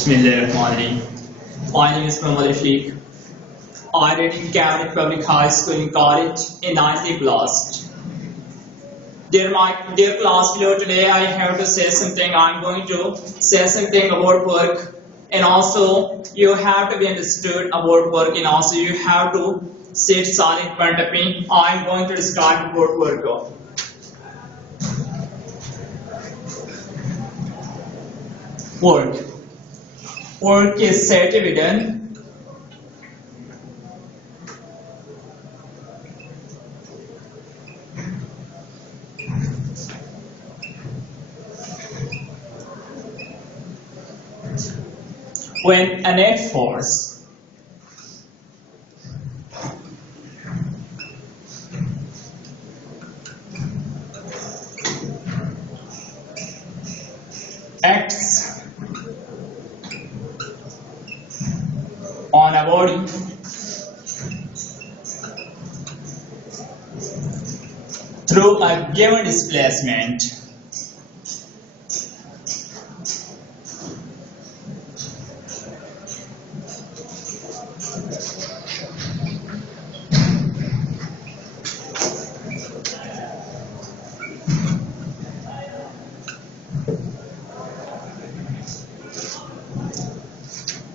Bismillahirrahmanirrahim. My name is Muhammad Rafiq. I read in Cambridge Public High School in college in 90 plus. Dear class below, today I have to say something. I'm going to say something about work, and also you have to be understood about work, and also you have to sit silent in front of me. I'm going to describe about work. Work is said to be done when a net force acts on a body through a given displacement.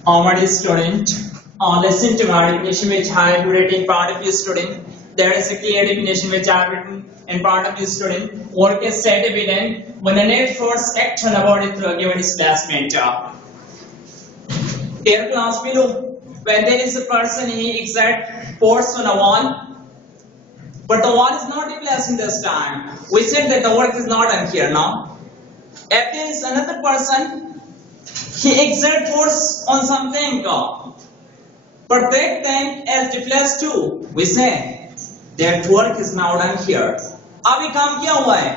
My dear student, listen to my definition which I have written in front of you, student. There is a clear definition which I have written in front of you, student. Work is said to be done when a net force acts on a body through a given displacement. Dear class below, when there is a person, he exerts force on a wall, but the wall is not displacing this time. We said that the work is not done here now. If there is another person, he exerts force on something, but that thing is displaced too. We say that work is now done here. अभी काम क्या हुआ है?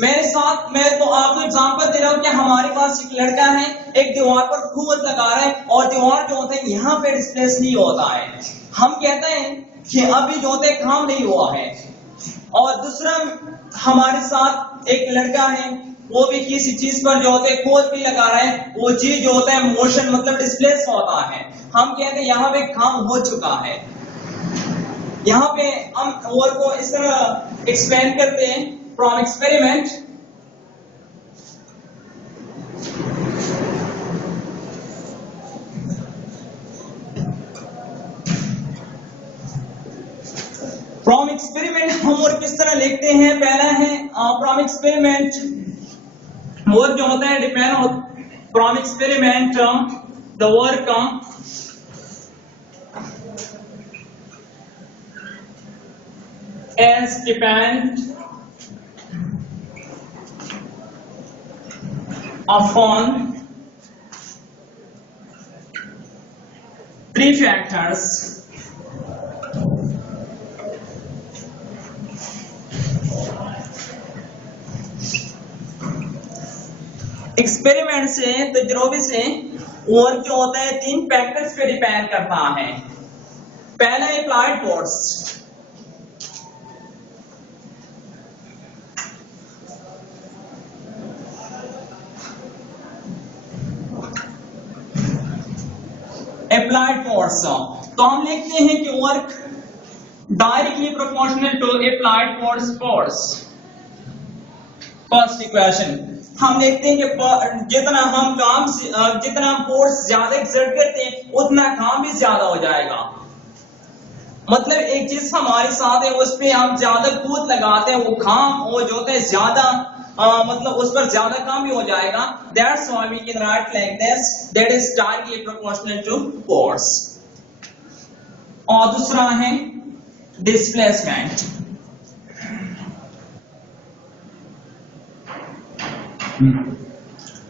मेरे साथ मैं तो आपको एग्जांपल दे रहा हूँ कि हमारे पास एक लड़का है, एक दीवार पर खूब लगा रहा है और दीवार जो होता है यहाँ पे डिस्प्लेस नहीं होता है. हम कहते हैं कि अभी जो होता है काम नहीं हुआ है. और दूसरा हमारे साथ एक लड़का है, वो भी किसी चीज पर जो होता है कोड भी लगा रहा है, वो चीज जो होता है मोशन मतलब डिस्प्लेस होता है. हम कहते हैं यहाँ पे काम हो चुका है. यहाँ पे हम वर्क को इस तरह एक्सप्लेन करते हैं फ्रॉम एक्सपेरिमेंट. फ्रॉम एक्सपेरिमेंट हम वर्क किस तरह लिखते हैं? पहला है फ्रॉम एक्सपेरिमेंट वर्क जो होता है डिपेंड हो from experiment the work as depend upon three factors. Experiment से तजुर्बे से वर्क जो होता है तीन फैक्टर्स पे डिपेंड करता है. पहला अप्लाइड फोर्स. अप्लाइड फोर्स तो हम लिखते हैं कि work directly proportional to applied force. First equation हम देखते हैं कि जितना हम फोर्स ज्यादा एक्सर्ट करते हैं उतना काम भी ज्यादा हो जाएगा. मतलब एक चीज हमारे साथ है उस पे हम ज्यादा कूद लगाते हैं, वो काम वो जो होता है ज्यादा मतलब उस पर ज्यादा काम भी हो जाएगा. That's why we can write like this, that is directly proportional to force. और दूसरा है displacement.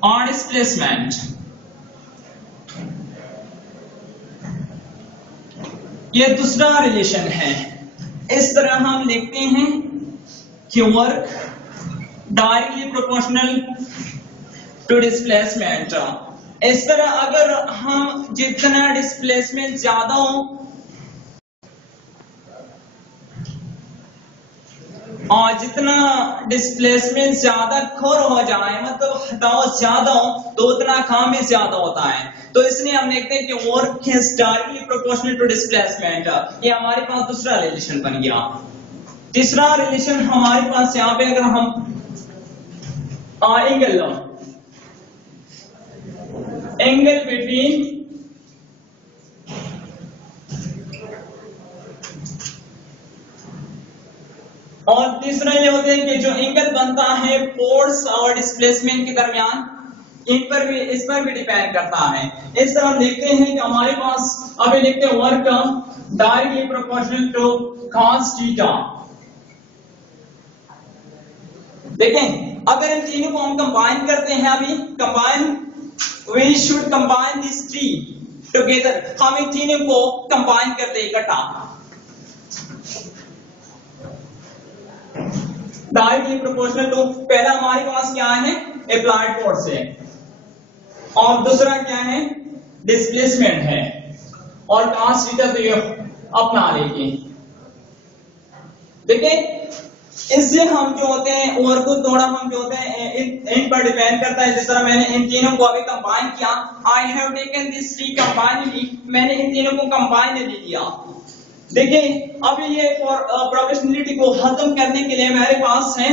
और डिस्प्लेसमेंट ये दूसरा रिलेशन है. इस तरह हम लिखते हैं कि work directly proportional to displacement. इस तरह अगर हम जितना डिस्प्लेसमेंट ज्यादा हो और जितना डिस्प्लेसमेंट ज्यादा खोर हो जाए, मतलब हटाव ज्यादा हो, तो उतना काम भी ज्यादा होता है। तो इसलिए हम देखते हैं कि work is directly proportional to displacement. ये हमारे पास दूसरा रिलेशन बन गया। तीसरा रिलेशन हमारे पास यहाँ पे, अगर हम एंगल बिटवीन और तीसरा ये होता है कि जो एंगल बनता है फोर्स और डिस्प्लेसमेंट के दरमियान, इस पर भी डिपेंड करता है। इस तरह हम देखते हैं कि हमारे पास अभी देखते हैं work directly proportional to cos theta. देखें, अगर इन तीनों को हम कंबाइन करते हैं, अभी we should combine this three together. हम इन तीनों को कंबाइन करते हैं इकट्ठा, डायरेक्टली प्रोपोर्शनल टू, पहला हमारे पास क्या है, अप्लाइड फोर्स है, और दूसरा क्या है, डिस्प्लेसमेंट है, और cos थीटा तो ये अपना लेंगे। देखिए, इससे हम जो होते हैं और को थोड़ा हम जो होते हैं इन पर डिपेंड करता है। जिस तरह मैंने इन तीनों को अभी कंबाइन किया, I have taken this three combinedly, मैंने इन तीनों को कंबाइन ले लिया। देखिए, अभी ये प्रोपोर्शनलिटी को खत्म करने के लिए मेरे पास है,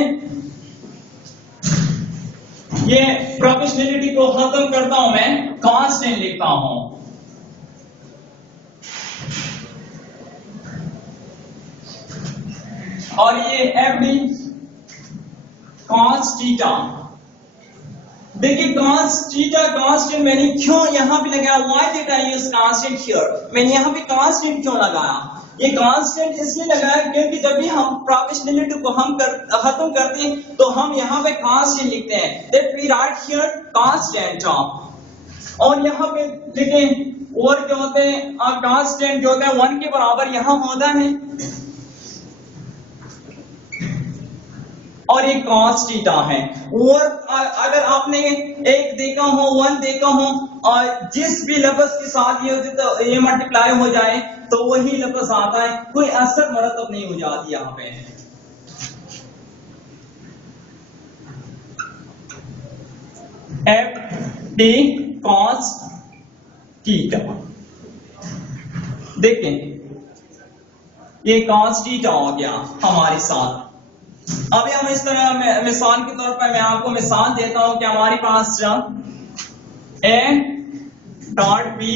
ये प्रोपोर्शनलिटी को खत्म करता हूं मैं, कांस्टेंट लिखता हूं, और ये एफ डी cos थीटा। देखिए, cos थीटा कांस्टेंट मैंने क्यों यहां पे लगाया, why did I use constant here, मैंने यहां पे कांस्टेंट क्यों लगाया, ये कांस्टेंट इसलिए लगाया क्योंकि जब भी हम प्रोपोर्शनलिटी को हम खत्म करते हैं तो हम यहां पे कांस्टेंट लिखते हैं, that we write here constant. और यहां पे देखें, और जो होते हैं कांस्टेंट जो होता है 1 के बराबर यहां होता है, और ये cos थीटा है। और अगर आपने एक देखा हो, 1 देखा हो, और जिस भी लफ्ज के साथ ये मल्टीप्लाई हो जाए तो वही लफ्ज आता है, कोई असर मरतब नहीं हो जाती यहां पे। एफ डी cos थीटा, देखें ये cos थीटा हो गया हमारे साथ। अभी हम इस तरह मिसाल के तौर पर मैं आपको मिसाल देता हूं कि हमारे पास ए डॉट बी